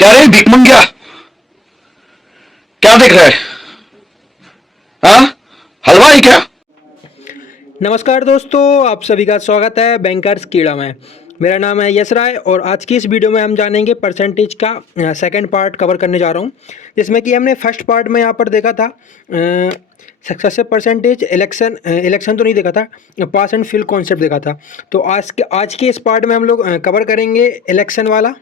क्या रे भीख मंगिया, क्या देख रहा है? हाँ, हलवाई क्या? नमस्कार दोस्तों, आप सभी का स्वागत है बैंकर्स कीड़ा में। मेरा नाम है यश राय और आज की इस वीडियो में हम जानेंगे परसेंटेज का सेकंड पार्ट कवर करने जा रहा हूँ, जिसमें कि हमने फर्स्ट पार्ट में यहाँ पर देखा था सक्सेसिव परसेंटेज, इलेक्शन तो नहीं देखा था, पास एंड फिल कॉन्सेप्ट देखा था। तो आज के इस पार्ट में हम लोग कवर करेंगे इलेक्शन वाला,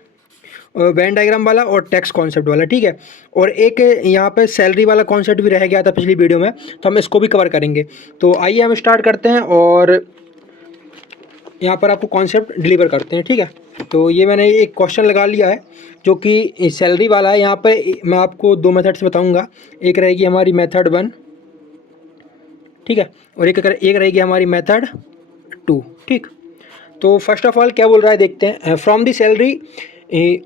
वेन डायग्राम वाला और टैक्स कॉन्सेप्ट वाला, ठीक है। और एक यहाँ पे सैलरी वाला कॉन्सेप्ट भी रह गया था पिछली वीडियो में, तो हम इसको भी कवर करेंगे। तो आइए हम स्टार्ट करते हैं और यहाँ पर आपको कॉन्सेप्ट डिलीवर करते हैं, ठीक है। तो ये मैंने एक क्वेश्चन लगा लिया है जो कि सैलरी वाला है। यहाँ पे मैं आपको दो मेथड से बताऊँगा, एक रहेगी हमारी मेथड 1, ठीक है, और एक रहेगी हमारी मेथड 2, ठीक। तो फर्स्ट ऑफ ऑल क्या बोल रहा है देखते हैं। From the salary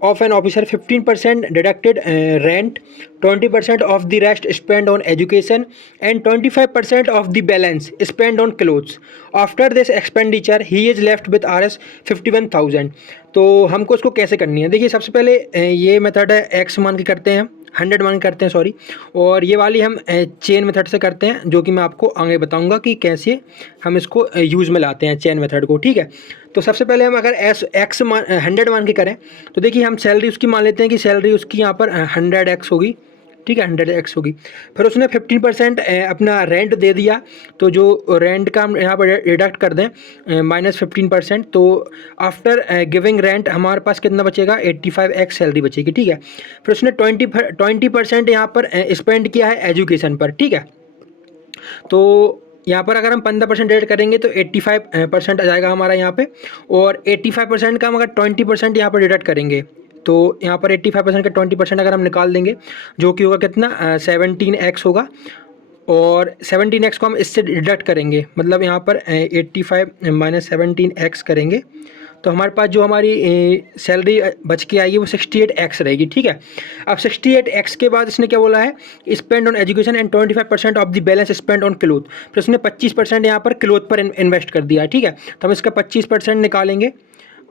of an officer 15% deducted rent, 20% of the rest spend on education and 25% of the balance spend on clothes. After this expenditure he is left with RS 51,000। तो हमको इसको कैसे करनी है, देखिए सबसे पहले ये मेथड है एक्स मान के करते हैं, 100 मान के करते हैं सॉरी, और ये वाली हम चेन मेथड से करते हैं, जो कि मैं आपको आगे बताऊंगा कि कैसे हम इसको यूज़ में लाते हैं चेन मेथड को, ठीक है। तो सबसे पहले हम अगर एक्स 100 मान के करें तो देखिए हम सैलरी उसकी मान लेते हैं कि सैलरी उसकी यहाँ पर 100x होगी, ठीक है, 100x होगी। फिर उसने 15% अपना रेंट दे दिया, तो जो रेंट का हम यहाँ पर डिडक्ट कर दें -15%, तो आफ्टर गिविंग रेंट हमारे पास कितना बचेगा, 85x सैलरी बचेगी, ठीक है। फिर उसने 20% यहाँ पर स्पेंड किया है एजुकेशन पर, ठीक है। तो यहाँ पर अगर हम 15% ऐड करेंगे तो 85% आ जाएगा हमारा यहाँ पे, और 85% का हम अगर 20% यहाँ पर डिडक्ट करेंगे तो यहाँ पर 85% का 20% अगर हम निकाल देंगे, जो कि होगा कितना, 17x होगा। और 17x को हम इससे डिडक्ट करेंगे, मतलब यहाँ पर 85 माइनस 17x करेंगे, तो हमारे पास जो हमारी सैलरी बच के आएगी वो 68x रहेगी, ठीक है। अब 68x के बाद इसने क्या बोला है, spend on education and 25% of the balance spend on cloth. फिर उसने 25% यहाँ पर क्लोथ पर इन्वेस्ट कर दिया है, ठीक है। तो हम इसका 25% निकालेंगे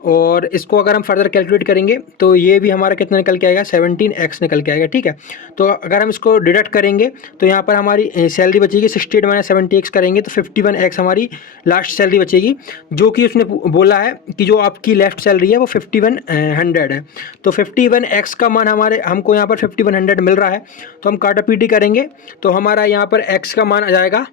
और इसको अगर हम फर्दर कैलकुलेट करेंगे तो ये भी हमारा कितना निकल के आएगा, 17x निकल के आएगा, ठीक है। तो अगर हम इसको डिडक्ट करेंगे तो यहाँ पर हमारी सैलरी बचेगी 68 माइनस 70x करेंगे तो 51x हमारी लास्ट सैलरी बचेगी, जो कि उसने बोला है कि जो आपकी लेफ्ट सैलरी है वो 5100 है। तो 51x का मान हमको यहाँ पर 5100 मिल रहा है, तो हम काटा पीटी करेंगे तो हमारा यहाँ पर x का मान आ जाएगा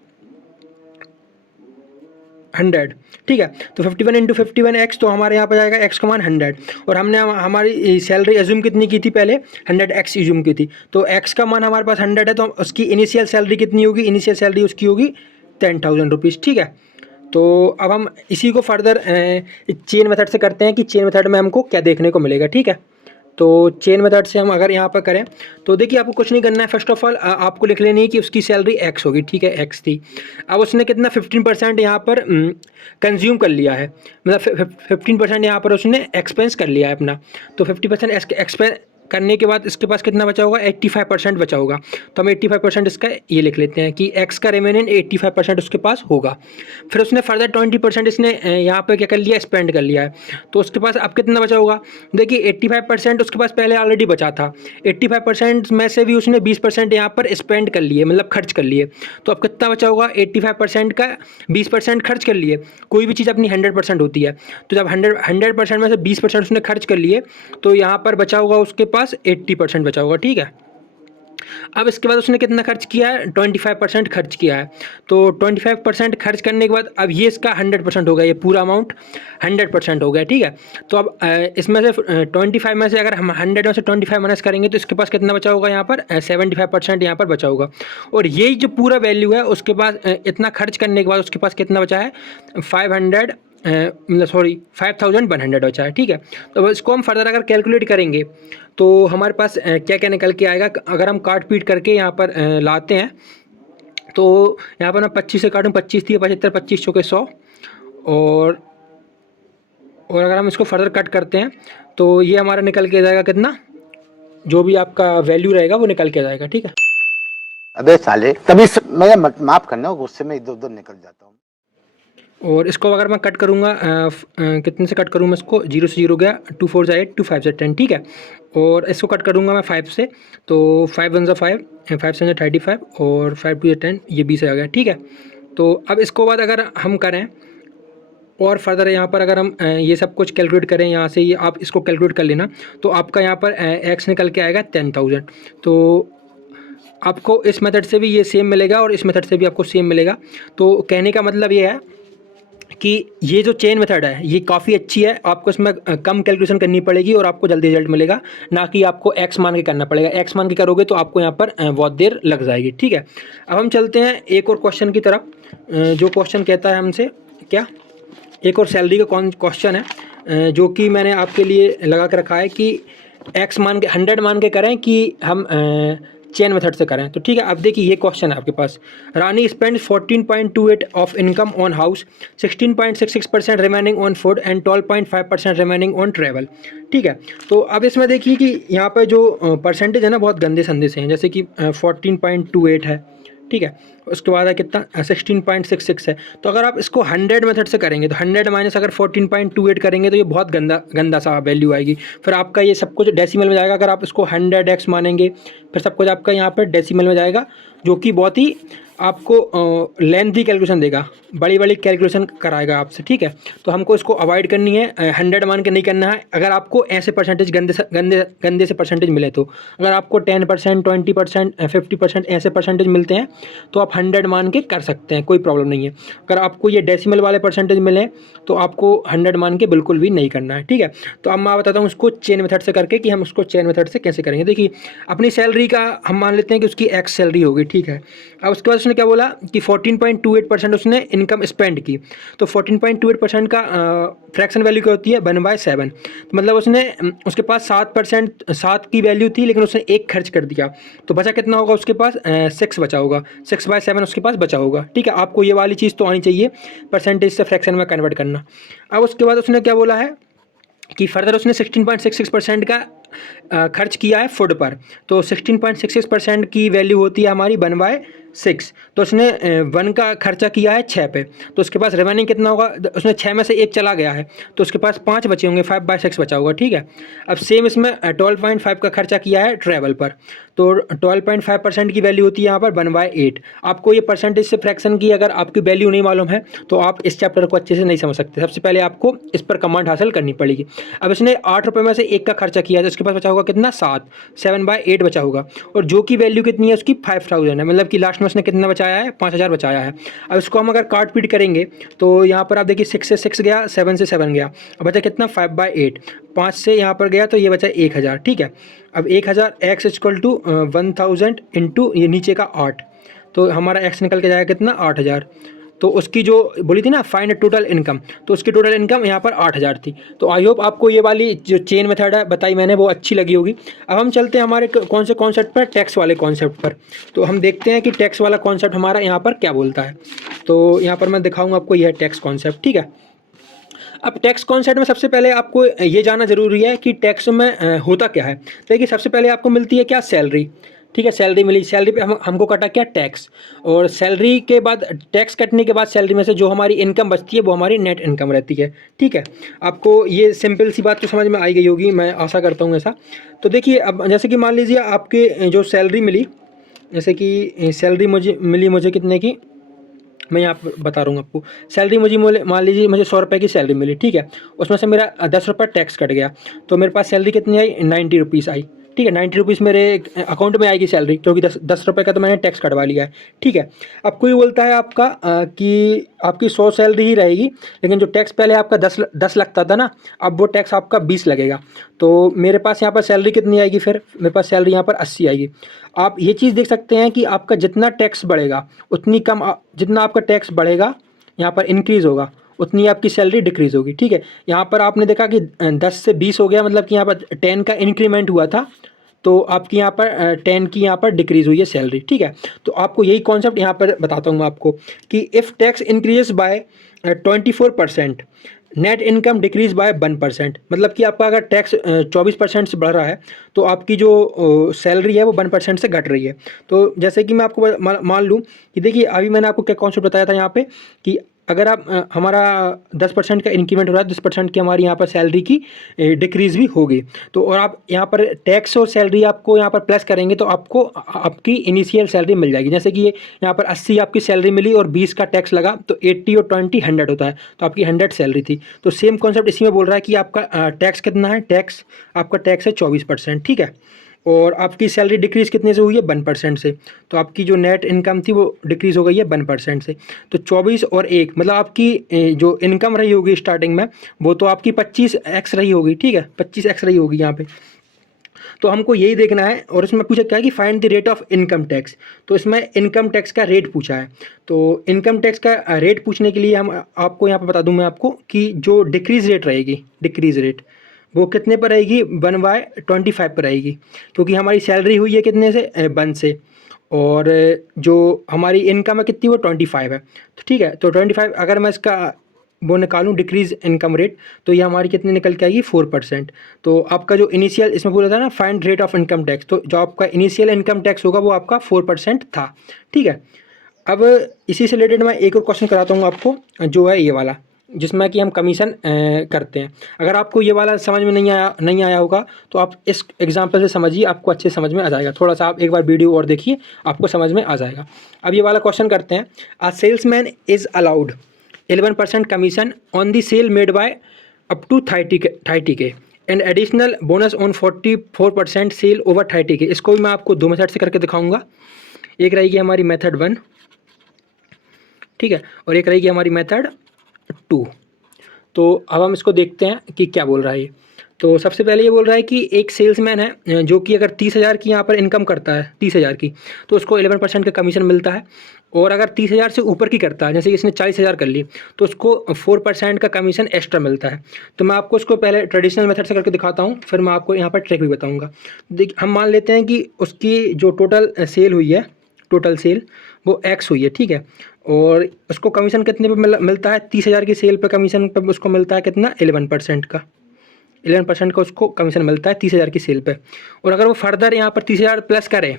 100, ठीक है। तो 51 इंटू 51x, तो हमारे यहाँ पर जाएगा x का मान 100, और हमने हमारी सैलरी एज्यूम कितनी की थी पहले, 100x एज्यूम की थी। तो x का मान हमारे पास 100 है, तो उसकी इनिशियल सैलरी कितनी होगी, इनिशियल सैलरी उसकी होगी 10,000 रुपीज़, ठीक है। तो अब हम इसी को फर्दर चेन मेथड से करते हैं कि चेन मेथड में हमको क्या देखने को मिलेगा, ठीक है। तो चेन मेथड से हम अगर यहाँ पर करें तो देखिए आपको कुछ नहीं करना है, फर्स्ट ऑफ ऑल आपको लिख लेनी है कि उसकी सैलरी x होगी, ठीक है, x थी। अब उसने कितना 15% यहाँ पर कंज्यूम कर लिया है, मतलब 15% यहाँ पर उसने एक्सपेंस कर लिया है अपना। तो 50% एक्सपेंस करने के बाद इसके पास कितना बचा होगा, 85% बचा होगा। तो हम 85% इसका ये लिख लेते हैं कि x का रिमेनिंग 85% उसके पास होगा। फिर उसने फर्दर 20% इसने यहाँ पे क्या कर लिया, स्पेंड कर लिया है, तो उसके पास अब कितना बचा होगा, देखिए 85% उसके पास पहले ऑलरेडी बचा था, 85% में से भी उसने 20% यहाँ पर स्पेंड कर लिए, मतलब खर्च कर लिए। तो अब कितना बचा होगा, 85% का 20% खर्च कर लिए, कोई भी चीज़ अपनी 100% होती है, तो जब 100% में से 20% उसने खर्च कर लिए तो यहाँ पर बचा होगा उसके पास 80% बचा होगा, ठीक है। अब इसके बाद उसने कितना खर्च किया है, 25% खर्च किया है। तो 25% खर्च करने के बाद अब ये इसका 100% हो गया, ये पूरा अमाउंट 100% हो गया, ठीक है। तो अब इसमें से 25 में से अगर हम 100 में से 25 माइनस करेंगे तो इसके पास कितना बचा होगा, यहाँ पर 75% यहाँ पर बचा होगा। और यही जो पूरा वैल्यू है उसके पास इतना खर्च करने के बाद उसके पास कितना बचा है, 500 मतलब सॉरी 5100 बचा है, ठीक है। तो अब इसको हम फर्दर अगर कैलकुलेट करेंगे तो हमारे पास क्या क्या निकल के आएगा, अगर हम काट पीट करके यहाँ पर लाते हैं तो यहाँ पर मैं 25 से काटूँ, 25 थी 75, 25 चौके 100, और अगर हम इसको फर्दर कट करते हैं तो ये हमारा निकल के जाएगा कितना, जो भी आपका वैल्यू रहेगा वो निकल के जाएगा, ठीक है। अबे साले, तभी मुझे माफ करना, गुस्से में इधर उधर निकल जाता हूँ। और इसको अगर मैं कट करूँगा कितने से कट करूँ मैं इसको, 0 से 0 गया, 2 4 जा 8, 2 5 से 10, ठीक है। और इसको कट करूँगा मैं 5 से, तो 5 1 जा 5, 5 7 जा 35 और 5 2 जा 10, ये 20 आ गया, ठीक है। तो अब इसको बाद अगर हम करें और फर्दर यहाँ पर अगर हम ये सब कुछ कैलकुलेट करें, यहाँ से ये आप इसको कैलकुलेट कर लेना, तो आपका यहाँ पर एक्स निकल के आएगा 10,000। तो आपको इस मेथड से भी ये सेम मिलेगा और इस मेथड से भी आपको सेम मिलेगा। तो कहने का मतलब ये है कि ये जो चेन मेथड है ये काफ़ी अच्छी है, आपको इसमें कम कैलकुलेशन करनी पड़ेगी और आपको जल्दी रिजल्ट मिलेगा, ना कि आपको एक्स मान के करना पड़ेगा। एक्स मान के करोगे तो आपको यहाँ पर बहुत देर लग जाएगी, ठीक है। अब हम चलते हैं एक और क्वेश्चन की तरफ, जो क्वेश्चन कहता है हमसे क्या, एक और सैलरी का क्वेश्चन है जो कि मैंने आपके लिए लगा कर रखा है कि एक्स मान के 100 मान के करें कि हम चेन मेथड से करें। तो ठीक है, अब देखिए ये क्वेश्चन है आपके पास, Rani spend 14.28 of income on house, 16.66% remaining on food and 12.5% remaining on travel, ठीक है। तो अब इसमें देखिए कि यहाँ पर जो परसेंटेज है ना बहुत गंदे संदे से हैं, जैसे कि 14.28 है, ठीक है। उसके बाद है कितना 16.66 है। तो अगर आप इसको 100 मेथड से करेंगे तो 100 माइनस अगर 14.28 करेंगे तो ये बहुत गंदा सा वैल्यू आएगी। फिर आपका ये सब कुछ डेसिमल में जाएगा। अगर आप इसको 100x मानेंगे फिर सब कुछ आपका यहाँ पर डेसिमल में जाएगा, जो कि बहुत ही आपको लेंथी कैलकुलेशन देगा, बड़ी बड़ी कैलकुलेशन कराएगा आपसे, ठीक है। तो हमको इसको अवॉइड करनी है, 100 मान के नहीं करना है। अगर आपको ऐसे परसेंटेज गंदे से परसेंटेज मिले तो अगर आपको 10%, 20%, 50% ऐसे परसेंटेज मिलते हैं तो आप 100 मान के कर सकते हैं, कोई प्रॉब्लम नहीं है। अगर आपको ये डेसिमल वाले परसेंटेज मिले तो आपको 100 मान के बिल्कुल भी नहीं करना है, ठीक है। तो अब मैं बताता हूँ उसको चेन मेथड से करके कि हम उसको चेन मेथड से कैसे करेंगे। देखिए अपनी सैलरी का हम मान लेते हैं कि उसकी एक्स सैलरी होगी, ठीक है। अब उसके बाद उसने क्या बोला कि 14.28% उसने इनकम स्पेंड की, तो 14.28% का फ्रैक्शन वैल्यू क्या होती है 1/7। तो मतलब उसके पास 7% 7 की वैल्यू थी लेकिन उसने 1 खर्च कर दिया, तो बचा कितना होगा उसके पास 6 बचा होगा, 6/7 उसके पास बचा होगा, ठीक है। आपको ये वाली चीज़ तो आनी चाहिए परसेंटेज से फ्रैक्शन में कन्वर्ट करना। अब उसके बाद उसने क्या बोला है कि फर्दर उसने 16.66% का खर्च किया है फूड पर, तो 16.66% की वैल्यू होती है हमारी 1/6। तो उसने 1 का खर्चा किया है 6 पे, तो उसके पास रिमेनिंग कितना होगा, उसने 6 में से 1 चला गया है तो उसके पास 5 बचे होंगे, 5/6 बचा होगा, ठीक है। अब सेम इसमें 12.5 का खर्चा किया है ट्रैवल पर, तो 12.5% की वैल्यू होती है यहाँ पर 1/8। आपको ये परसेंटेज से फ्रैक्शन की अगर आपकी वैल्यू नहीं मालूम है तो आप इस चैप्टर को अच्छे से नहीं समझ सकते। सबसे पहले आपको इस पर कमांड हासिल करनी पड़ेगी। अब इसने 8 रुपये में से 1 का खर्चा किया, तो उसके पास बचा होगा कितना 7/8 बचा होगा, और जो की वैल्यू कितनी है उसकी 5000 है, मतलब कि लास्ट में उसने कितना बचाया है 5000 बचाया है। अब इसको हम अगर काट पीट करेंगे तो यहाँ पर आप देखिए 6 से 6 गया, 7 से 7 गया, अब बचा कितना 5/8, 5 से यहाँ पर गया तो ये बचा 1000, ठीक है। अब 1000 x इक्वल टू 1000 इंटू ये नीचे का 8, तो हमारा x निकल के जाएगा कितना 8000। तो उसकी जो बोली थी ना फाइंड टोटल इनकम, तो उसकी टोटल इनकम यहाँ पर 8000 थी। तो आई होप आपको ये वाली जो चेन मेथड है बताई मैंने वो अच्छी लगी होगी। अब हम चलते हैं हमारे कौन से कॉन्सेप्ट पर, टैक्स वाले कॉन्सेप्ट पर। तो हम देखते हैं कि टैक्स वाला कॉन्सेप्ट हमारा यहाँ पर क्या बोलता है। तो यहाँ पर मैं दिखाऊँगा आपको यह टैक्स कॉन्सेप्ट, ठीक है। अब टैक्स कॉन्सेप्ट में सबसे पहले आपको ये जानना जरूरी है कि टैक्स में होता क्या है। देखिए सबसे पहले आपको मिलती है क्या सैलरी, ठीक है। सैलरी मिली, सैलरी पे हमको कटा क्या टैक्स, और सैलरी के बाद टैक्स कटने के बाद सैलरी में से जो हमारी इनकम बचती है वो हमारी नेट इनकम रहती है, ठीक है। आपको ये सिंपल सी बात तो समझ में आई गई होगी, मैं आशा करता हूँ ऐसा। तो देखिए अब जैसे कि मान लीजिए आपके जो सैलरी मिली, जैसे कि सैलरी मुझे कितने की, मैं यहाँ पर बता रहा हूँ आपको। सैलरी मान लीजिए मुझे 100 रुपये की सैलरी मिली, ठीक है। उसमें से मेरा 10 रुपये टैक्स कट गया, तो मेरे पास सैलरी कितनी आई 90 रुपीज़ आई, ठीक है। 90 रुपीज़ मेरे अकाउंट में आएगी सैलरी, क्योंकि 10 रुपये का तो मैंने टैक्स कटवा लिया है, ठीक है। अब कोई बोलता है आपका कि आपकी 100 सैलरी ही रहेगी, लेकिन जो टैक्स पहले आपका 10 लगता था ना, अब वो टैक्स आपका 20 लगेगा। तो मेरे पास यहाँ पर सैलरी कितनी आएगी, फिर मेरे पास सैलरी यहाँ पर 80 आएगी। आप ये चीज़ देख सकते हैं कि आपका जितना टैक्स बढ़ेगा उतनी कम, जितना आपका टैक्स बढ़ेगा यहाँ पर इंक्रीज़ होगा, उतनी आपकी सैलरी डिक्रीज़ होगी, ठीक है। यहाँ पर आपने देखा कि 10 से 20 हो गया, मतलब कि यहाँ पर 10 का इंक्रीमेंट हुआ था, तो आपकी यहाँ पर 10 की यहाँ पर डिक्रीज़ हुई है सैलरी, ठीक है। तो आपको यही कॉन्सेप्ट यहाँ पर बताता हूँ मैं आपको कि if tax increases by 24%, net income decrease by 1%, मतलब कि आपका अगर टैक्स 24% से बढ़ रहा है तो आपकी जो सैलरी है वो 1% से घट रही है। तो जैसे कि मैं आपको मान लूँ कि देखिए अभी मैंने आपको क्या कॉन्सेप्ट बताया था यहाँ पे कि अगर आप हमारा 10% का इंक्रीमेंट हो रहा है, 10% की हमारी यहाँ पर सैलरी की डिक्रीज़ भी होगी। तो और आप यहाँ पर टैक्स और सैलरी आपको यहाँ पर प्लस करेंगे तो आपको आपकी इनिशियल सैलरी मिल जाएगी। जैसे कि ये यहाँ पर 80 आपकी सैलरी मिली और 20 का टैक्स लगा तो 80 और 20 100 होता है, तो आपकी 100 सैलरी थी। तो सेम कॉन्सेप्ट इसी में बोल रहा है कि आपका टैक्स कितना है, आपका टैक्स है 24%, ठीक है। और आपकी सैलरी डिक्रीज़ कितने से हुई है, 1% से। तो आपकी जो नेट इनकम थी वो डिक्रीज़ हो गई है 1% से। तो 24 और 1 मतलब आपकी जो इनकम रही होगी स्टार्टिंग में वो तो आपकी 25x रही होगी, ठीक है, 25x रही होगी यहाँ पे। तो हमको यही देखना है। और इसमें पूछा क्या है कि find the rate of income tax. तो इसमें इनकम टैक्स का रेट पूछा है। तो इनकम टैक्स का रेट पूछने के लिए हम आपको यहाँ पर बता दूँ मैं आपको कि जो डिक्रीज़ रेट रहेगी, डिक्रीज़ रेट वो कितने पर रहेगी, 1/25 पर रहेगी, क्योंकि हमारी सैलरी हुई है कितने से, 1 से। और जो हमारी इनकम है कितनी, वो 25 है। तो ठीक है, तो 25 अगर मैं इसका वो निकालूं डिक्रीज़ इनकम रेट तो ये हमारी कितनी निकल के आएगी, 4%। तो आपका जो इनिशियल इसमें बोला था ना find rate of income tax, तो जो आपका इनिशियल इनकम टैक्स होगा वो आपका 4% था, ठीक है। अब इसी से रिलेटेड मैं एक और क्वेश्चन कराता हूँ आपको, जो है ये वाला, जिसमें कि हम कमीशन करते हैं। अगर आपको ये वाला समझ में नहीं आया होगा तो आप इस एग्जांपल से समझिए, आपको अच्छे समझ में आ जाएगा। थोड़ा सा आप एक बार वीडियो और देखिए, आपको समझ में आ जाएगा। अब ये वाला क्वेश्चन करते हैं। A salesman is allowed 11% commission on the sale made by up to 30K and additional bonus on 44% sale over 30K। इसको भी मैं आपको 2 मेथड से करके दिखाऊंगा। एक रहेगी हमारी मेथड 1, ठीक है, और एक रहेगी हमारी मेथड 2। तो अब हम इसको देखते हैं कि क्या बोल रहा है ये। तो सबसे पहले ये बोल रहा है कि एक सेल्समैन है जो कि अगर 30,000 की यहाँ पर इनकम करता है, 30,000 की, तो उसको 11% का कमीशन मिलता है। और अगर 30,000 से ऊपर की करता है, जैसे इसने 40,000 कर ली, तो उसको 4% का कमीशन एक्स्ट्रा मिलता है। तो मैं आपको इसको पहले ट्रेडिशनल मेथड से करके दिखाता हूँ, फिर मैं आपको यहाँ पर ट्रिक भी बताऊँगा। देखिए, हम मान लेते हैं कि उसकी जो टोटल सेल हुई है, टोटल सेल वो x हुई है, ठीक है। और उसको कमीशन कितने पे मिलता है, 30,000 की सेल पे कमीशन पे उसको मिलता है कितना, 11% का। 11% का उसको कमीशन मिलता है 30,000 की सेल पे। और अगर वो फर्दर यहाँ पर 30,000 प्लस करे,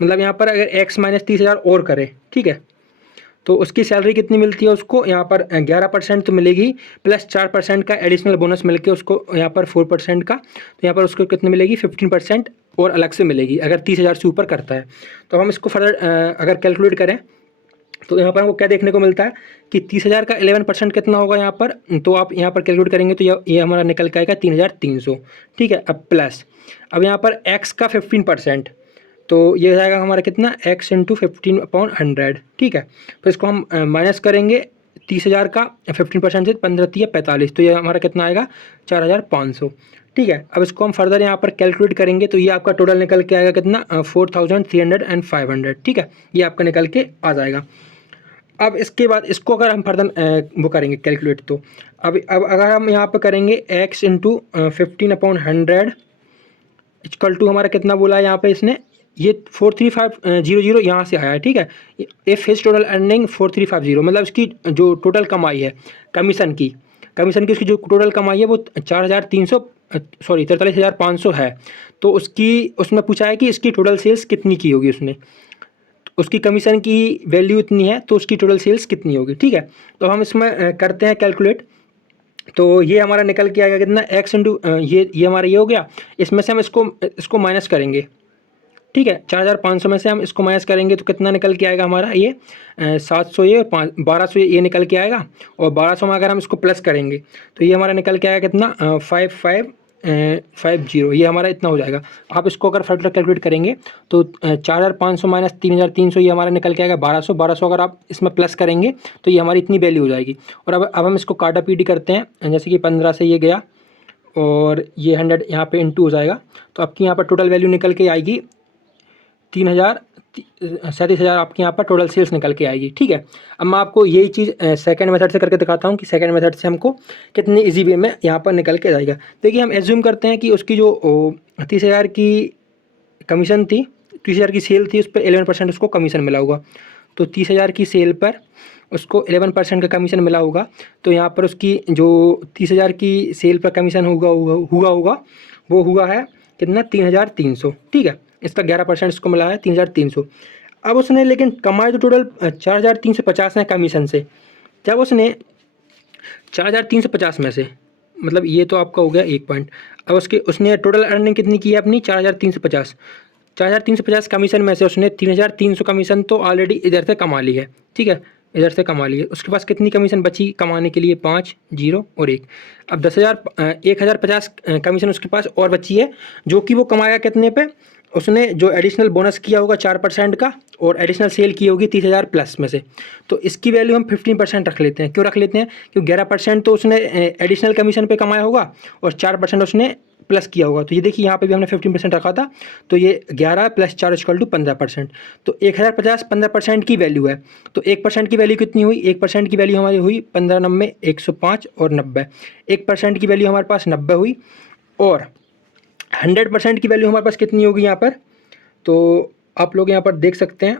मतलब यहाँ पर अगर x माइनस 30,000 और करे, ठीक है, तो उसकी सैलरी कितनी मिलती है उसको, यहाँ पर 11% तो मिलेगी, प्लस 4% का एडिशनल बोनस मिलके उसको यहाँ पर 4% का, तो यहाँ पर उसको कितनी मिलेगी, 15% और अलग से मिलेगी अगर 30,000 से ऊपर करता है। तो हम इसको फर्दर अगर कैलकुलेट करें तो यहाँ पर हमको क्या देखने को मिलता है कि 30,000 का 11% कितना होगा यहाँ पर, तो आप यहाँ पर कैलकुलेट करेंगे तो ये हमारा निकल के आएगा 3,300, ठीक है। अब प्लस, अब यहाँ पर x का 15%, तो ये जाएगा हमारा कितना, x इंटू 15/100, ठीक है। तो इसको हम माइनस करेंगे 30,000 का 15% से, 15×3 = 45, तो ये हमारा कितना आएगा, 4,500, ठीक है। अब इसको हम फर्दर यहाँ पर कैलकुलेट करेंगे तो ये आपका टोटल निकल के आएगा कितना, 4,300 एंड 500, ठीक है, ये आपका निकल के आ जाएगा। अब इसके बाद इसको अगर हम फर्दर वो करेंगे कैलकुलेट, तो अब अगर हम यहाँ पर करेंगे x इंटू 15/100 इक्वल टू हमारा कितना बोला है यहाँ पे इसने, ये 43500 यहाँ से आया है, ठीक है। इफ़ हिज टोटल अर्निंग 4350, मतलब इसकी जो टोटल कमाई है कमीशन की उसकी जो टोटल कमाई है वो 43,500 है। तो उसमें पूछा है कि इसकी टोटल सेल्स कितनी की होगी उसने, उसकी कमीशन की वैल्यू इतनी है तो उसकी टोटल सेल्स कितनी होगी, ठीक है। तो हम इसमें करते हैं कैलकुलेट। तो ये हमारा निकल के आएगा कितना, x इंटू ये हमारा ये हो गया। इसमें से हम इसको माइनस करेंगे, ठीक है, 4,500 में से हम इसको माइनस करेंगे तो कितना निकल के आएगा हमारा, ये 700 ये और 1200 ये निकल के आएगा। और 1200 में अगर हम इसको प्लस करेंगे तो ये हमारा निकल के आएगा कितना, 5550, ये हमारा इतना हो जाएगा। आप इसको अगर फर्दर कैलकुलेट करेंगे तो 4,500 माइनस 3,300 ये हमारा निकल के आएगा 1200 अगर आप इसमें प्लस करेंगे तो ये हमारी इतनी वैल्यू हो जाएगी। और अब हम इसको काटा पीटी करते हैं, जैसे कि 15 से ये गया और ये 100 यहाँ पे इंटू हो जाएगा, तो आपकी यहाँ पर टोटल वैल्यू निकल के आएगी 37,000 आपके यहाँ पर टोटल सेल्स निकल के आएगी, ठीक है। अब मैं आपको यही चीज़ सेकंड मेथड से करके दिखाता हूँ कि सेकंड मेथड से हमको कितनी इजी वे में यहाँ पर निकल के जाएगा। देखिए, हम एज्यूम करते हैं कि उसकी जो 30,000 की कमीशन थी, 30,000 की सेल थी, उस पर 11% उसको कमीशन मिला होगा। तो 30,000 की सेल पर उसको 11% का कमीशन मिला होगा। तो यहाँ पर उसकी जो 30,000 की सेल पर कमीशन होगा वो हुआ है कितना, 3,300, ठीक है। इसका 11% इसको मिला है 3,300। अब उसने लेकिन कमाई तो टोटल 4,350 है कमीशन से, जब उसने 4350 में से, मतलब ये तो आपका हो गया 1 पॉइंट। अब उसने टोटल अर्निंग कितनी की है अपनी 4350। 4350 कमीशन में से उसने 3300 कमीशन तो ऑलरेडी इधर से कमा ली है, ठीक है, इधर से कमा ली है। उसके पास कितनी कमीशन बची कमाने के लिए? 5 0 और 1। अब 1050 कमीशन उसके पास और बची है, जो कि वो कमाएगा कितने पे? उसने जो एडिशनल बोनस किया होगा 4% का, और एडिशनल सेल की होगी 30,000 प्लस में से। तो इसकी वैल्यू हम 15% रख लेते हैं। क्यों रख लेते हैं? क्योंकि 11% तो उसने एडिशनल कमीशन पे कमाया होगा और 4% उसने प्लस किया होगा। तो ये देखिए यहाँ पे भी हमने 15% रखा था, तो ये 11 + 4 = 15%। तो 1050 15% की वैल्यू है। तो 1% की वैल्यू कितनी हुई? 1% की वैल्यू हमारी हुई 15 90 105 और 90। 1% की वैल्यू हमारे पास 90 हुई, और 100% की वैल्यू हमारे पास कितनी होगी यहाँ पर? तो आप लोग यहाँ पर देख सकते हैं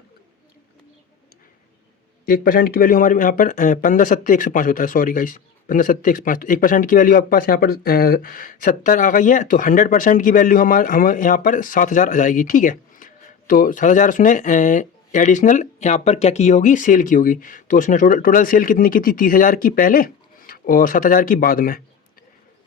1% की वैल्यू हमारे यहाँ पर 15 7 105 होता है। Sorry guys, 15 7 105। तो 1% की वैल्यू आपके पास यहाँ पर 70 आ गई है। तो 100% की वैल्यू हम यहाँ पर 7000 आ जाएगी, ठीक है। तो 7000 उसने एडिशनल यहाँ पर क्या की होगी? सेल की होगी। तो उसने टोटल सेल कितनी की थी? 30,000 की पहले और 7000 की बाद में।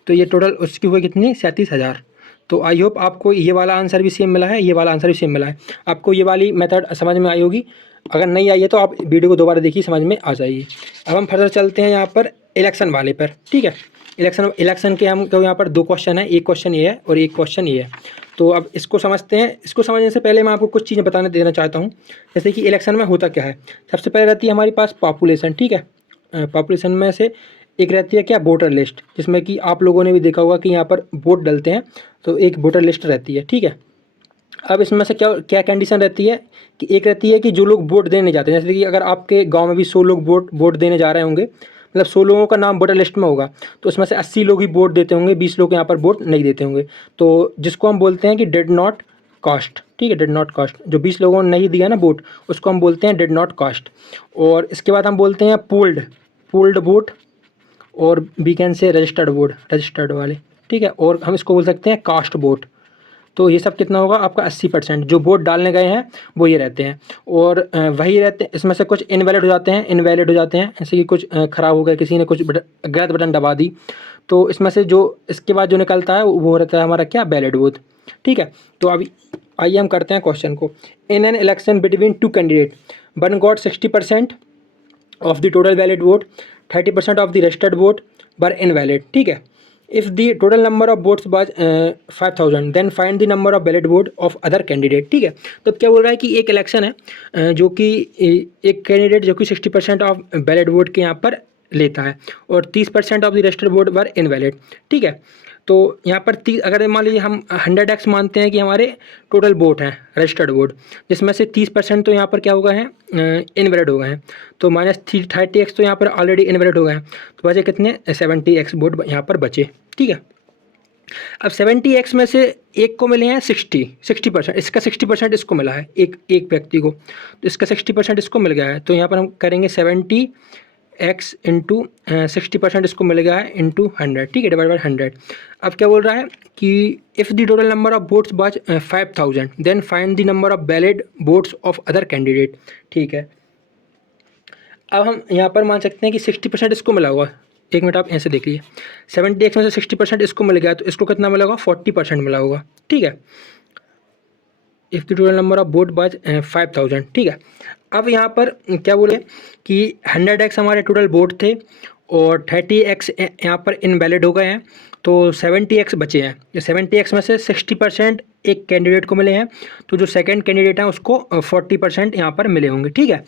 तो ये टोटल उसकी हुई कितनी? 37,000। तो आई होप आपको ये वाला आंसर भी सेम मिला है, ये वाला आंसर भी सेम मिला है। आपको ये वाली मेथड समझ में आई होगी। अगर नहीं आई है तो आप वीडियो को दोबारा देखिए, समझ में आ जाएगी। अब हम फर्दर चलते हैं यहाँ पर इलेक्शन वाले पर, ठीक है। इलेक्शन के हमको यहाँ पर 2 क्वेश्चन है, एक क्वेश्चन ये है और एक क्वेश्चन ये है। तो अब इसको समझते हैं। इसको समझने से पहले मैं आपको कुछ चीज़ें बताने देना चाहता हूँ। जैसे कि इलेक्शन में होता क्या है? सबसे पहले रहती है हमारे पास पॉपुलेशन, ठीक है। पॉपुलेशन में से एक रहती है क्या? वोटर लिस्ट, जिसमें कि आप लोगों ने भी देखा होगा कि यहाँ पर वोट डलते हैं, तो एक वोटर लिस्ट रहती है, ठीक है। अब इसमें से क्या क्या कंडीशन रहती है कि एक रहती है कि जो लोग वोट देने जाते हैं, जैसे कि अगर आपके गांव में भी 100 लोग वोट देने जा रहे होंगे, मतलब 100 लोगों का नाम वोटर लिस्ट में होगा, तो उसमें से 80 लोग ही वोट देते होंगे, 20 लोग यहाँ पर वोट नहीं देते होंगे। तो जिसको हम बोलते हैं कि डिड नॉट कास्ट, ठीक है, डिड नॉट कास्ट। जो 20 लोगों ने नहीं दिया ना वोट, उसको हम बोलते हैं डिड नॉट कास्ट। और इसके बाद हम बोलते हैं पोल्ड वोट, और we can say registered vote, registered वाले, ठीक है। और हम इसको बोल सकते हैं कास्ट वोट। तो ये सब कितना होगा आपका? 80%। जो वोट डालने गए हैं वो ये रहते हैं। और वही रहते हैं, इसमें से कुछ इनवैलिड हो जाते हैं, जैसे कि कुछ ख़राब हो गया, किसी ने कुछ गलत बटन दबा दी। तो इसमें से जो इसके बाद जो निकलता है वो रहता है हमारा क्या? वैलिड वोट, ठीक है। तो अभी आइए हम करते हैं क्वेश्चन को। इन an election between 2 candidate, one got 60% of the total valid vote, 30% of the registered vote were invalid, ठीक है। If the total number of votes was 5000, then find the number of valid vote of other candidate, ठीक है। तो क्या बोल रहा है कि एक इलेक्शन है जो कि एक कैंडिडेट जो कि 60% ऑफ वैलिड वोट के यहाँ पर लेता है, और 30% of the registered vote were invalid, ठीक है। तो यहाँ पर अगर मान लीजिए हम 100x मानते हैं कि हमारे टोटल वोट हैं रजिस्टर्ड वोट, जिसमें से 30% तो यहाँ पर क्या हो गए हैं? इनवैलिड हो गए हैं। तो -30x तो यहाँ पर ऑलरेडी इनवैलिड हो गए हैं। तो बचे कितने? 70x वोट यहाँ पर बचे, ठीक है। अब 70x में से एक को मिले हैं 60%, इसका 60% इसको मिला है, एक व्यक्ति को, तो इसका 60% इसको मिल गया है। तो यहाँ पर हम करेंगे 70x इंटू 60% इसको मिल गया है इंटू 100, ठीक है, डिवाइड बाय 100। अब क्या बोल रहा है कि if the total number of votes was 5000, then find the number of valid votes of other candidate, ठीक है। अब हम यहाँ पर मान सकते हैं कि 60% इसको मिला होगा। एक मिनट आप ऐसे देख लीजिए, 70x में से 60% इसको मिल गया, तो इसको कितना मिला होगा? 40% मिला होगा, ठीक है। If the total number of vote was 5000, ठीक है। अब यहाँ पर क्या बोले कि 100x हमारे टोटल वोट थे और 30x यहाँ पर इनवैलिड हो गए हैं, तो 70x बचे हैं। ये 70x में से 60% एक कैंडिडेट को मिले हैं, तो जो सेकंड कैंडिडेट है उसको 40% यहाँ पर मिले होंगे, ठीक है।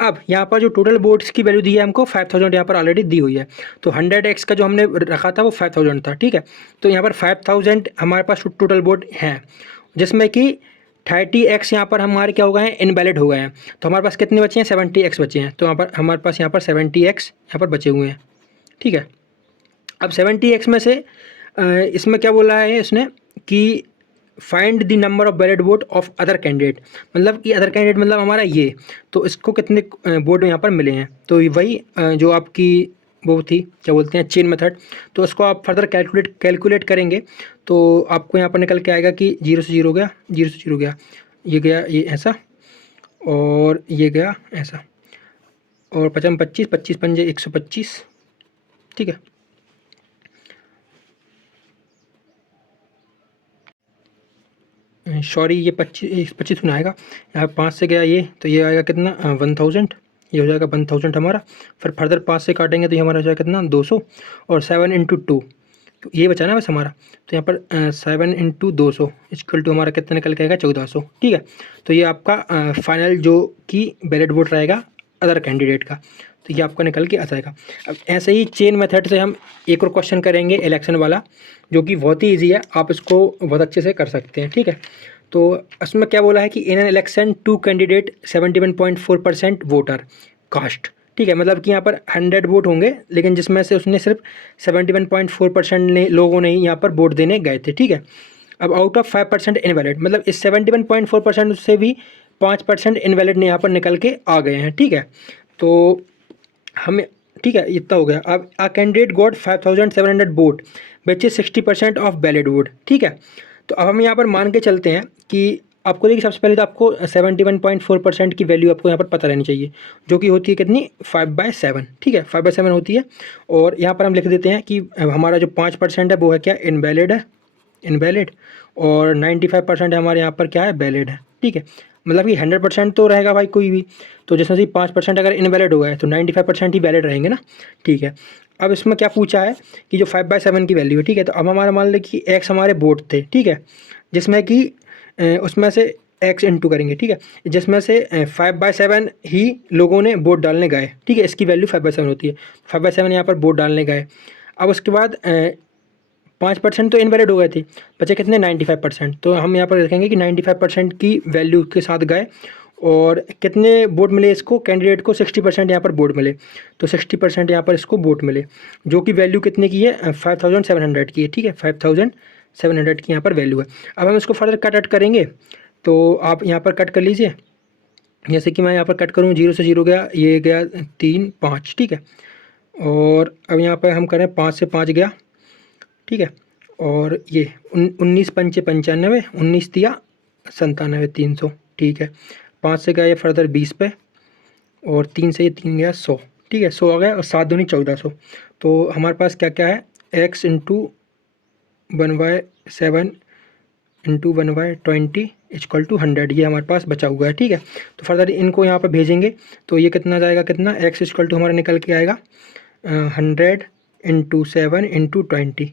अब यहाँ पर जो टोटल वोट्स की वैल्यू दी है हमको 5000 यहाँ पर ऑलरेडी दी हुई है, तो 100x का जो हमने रखा था वो 5000 था, ठीक है। तो यहाँ पर 5000 हमारे पास टोटल वोट हैं, जिसमें कि 30x यहाँ पर हमारे क्या हो गए हैं? इनवैलिड हो गए हैं। तो हमारे पास कितने बचे हैं? 70x बचे हैं। तो यहाँ पर हमारे पास यहाँ पर 70x यहाँ पर बचे हुए हैं, ठीक है। अब 70x में से इसमें क्या बोला है इसने कि find the number of valid vote of other candidate, मतलब कि अदर कैंडिडेट मतलब हमारा ये, तो इसको कितने वोट यहाँ पर मिले हैं। तो वही जो आपकी वो थी, क्या बोलते हैं, चेन मेथड। तो इसको आप फर्दर कैलकुलेट करेंगे तो आपको यहाँ पर निकल के आएगा कि 0 से 0 गया, 0 से 0 गया, ये गया ये ऐसा, और ये गया ऐसा। और 55 25, 25 पंजे 125, ठीक है। सॉरी ये 25 में आएगा, यहाँ 5 से गया ये, तो ये आएगा कितना 1000, ये हो जाएगा 1000 हमारा। फिर फर्दर 5 से काटेंगे तो ये हमारा हो जाएगा कितना 200, और 7 × 2 ये बचा ना बस हमारा, तो यहाँ पर 7 × 200 इक्वल टू हमारा कितना निकल के आएगा 1400, ठीक है। तो ये आपका फाइनल जो कि बैलेट वोट रहेगा अदर कैंडिडेट का, तो ये आपका निकल के आ जाएगा। अब ऐसे ही चेन मेथड से हम एक और क्वेश्चन करेंगे इलेक्शन वाला, जो कि बहुत ही ईजी है, आप इसको बहुत अच्छे से कर सकते हैं, ठीक है। तो इसमें क्या बोला है कि in an election 2 candidate 71.4% voter cast, ठीक है। मतलब कि यहाँ पर 100 वोट होंगे, लेकिन जिसमें से उसने सिर्फ 71.4% लोगों ने ही यहाँ पर वोट देने गए थे, ठीक है। अब आउट ऑफ 5% इनवैलिड, मतलब इस 71.4% से भी 5% इनवैलिड ने यहाँ पर निकल के आ गए हैं, ठीक है। तो हमें, ठीक है, इतना हो गया। अब a candidate got 5700 vote which is 60% of valid vote, ठीक है। तो अब हम यहाँ पर मान के चलते हैं कि आपको देखिए सबसे पहले तो आपको 71.4% की वैल्यू आपको यहाँ पर पता रहनी चाहिए, जो कि होती है कितनी 5/7, ठीक है, 5/7 होती है। और यहाँ पर हम लिख देते हैं कि हमारा जो 5% है वो है क्या इनवैलिड है, इनवैलिड, और 95% हमारे यहाँ पर क्या है वैलिड है, ठीक है। मतलब कि 100% तो रहेगा भाई कोई भी, तो जिसमें से 5% अगर इनवैलिड हो गया है तो 95% ही वैलिड रहेंगे ना, ठीक है। अब इसमें क्या पूछा है कि जो 5/7 की वैल्यू है, ठीक है। तो अब हमारा मान लें कि x हमारे वोट थे, ठीक है, जिसमें कि उसमें से x इंटू करेंगे, ठीक है, जिसमें से 5/7 ही लोगों ने वोट डालने गए, ठीक है। इसकी वैल्यू 5/7 होती है, 5/7 यहाँ पर वोट डालने गए। अब उसके बाद 5% तो इनवैलिड हो गए थे, बचे कितने 95%। तो हम यहाँ पर देखेंगे कि 95% की वैल्यू के साथ गए, और कितने वोट मिले इसको कैंडिडेट को 60% यहाँ पर वोट मिले, तो 60% यहाँ पर इसको वोट मिले, जो कि वैल्यू कितने की है 5700 की है, ठीक है, 5700 की यहाँ पर वैल्यू है। अब हम इसको फर्दर कट करेंगे, तो आप यहाँ पर कट कर लीजिए। जैसे कि मैं यहाँ पर कट करूँ, 0 से 0 गया, ये गया 3 5, ठीक है। और अब यहाँ पर हम करें 5 से 5 गया, ठीक है। और ये 19 पंचे 95, 19 दिया 97 300, ठीक है। 5 से गया ये फर्दर 20 पे, और 3 से ये 3 गया 100, ठीक है, 100 आ गया, और 7 दूनी 1400। तो हमारे पास क्या क्या है x × 1/7 × 1/20 इक्वल टू 100, ये हमारे पास बचा हुआ है, ठीक है। तो फर्दर इनको यहाँ पर भेजेंगे तो ये कितना जाएगा, कितना x इक्वल टू हमारा निकल के आएगा 100 × 7 × 20,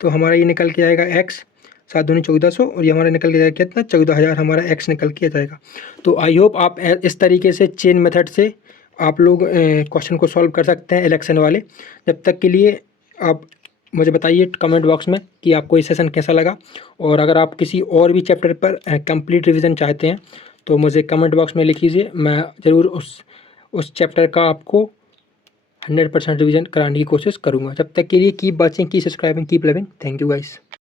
तो हमारा ये निकल के आएगा x 7 दूनी 1400, और ये हमारा निकल के जाएगा कितना 14000 हमारा x निकल के जाएगा। तो आई होप आप इस तरीके से चेन मेथड से आप लोग क्वेश्चन को सॉल्व कर सकते हैं इलेक्शन वाले। जब तक के लिए आप मुझे बताइए कमेंट बॉक्स में कि आपको ये सेशन कैसा लगा, और अगर आप किसी और भी चैप्टर पर कंप्लीट रिवीजन चाहते हैं तो मुझे कमेंट बॉक्स में लिख लीजिए, मैं ज़रूर उस चैप्टर का आपको 100% रिवीजन कराने की कोशिश करूँगा। जब तक के लिए keep watching, keep subscribing, keep loving, thank you guys.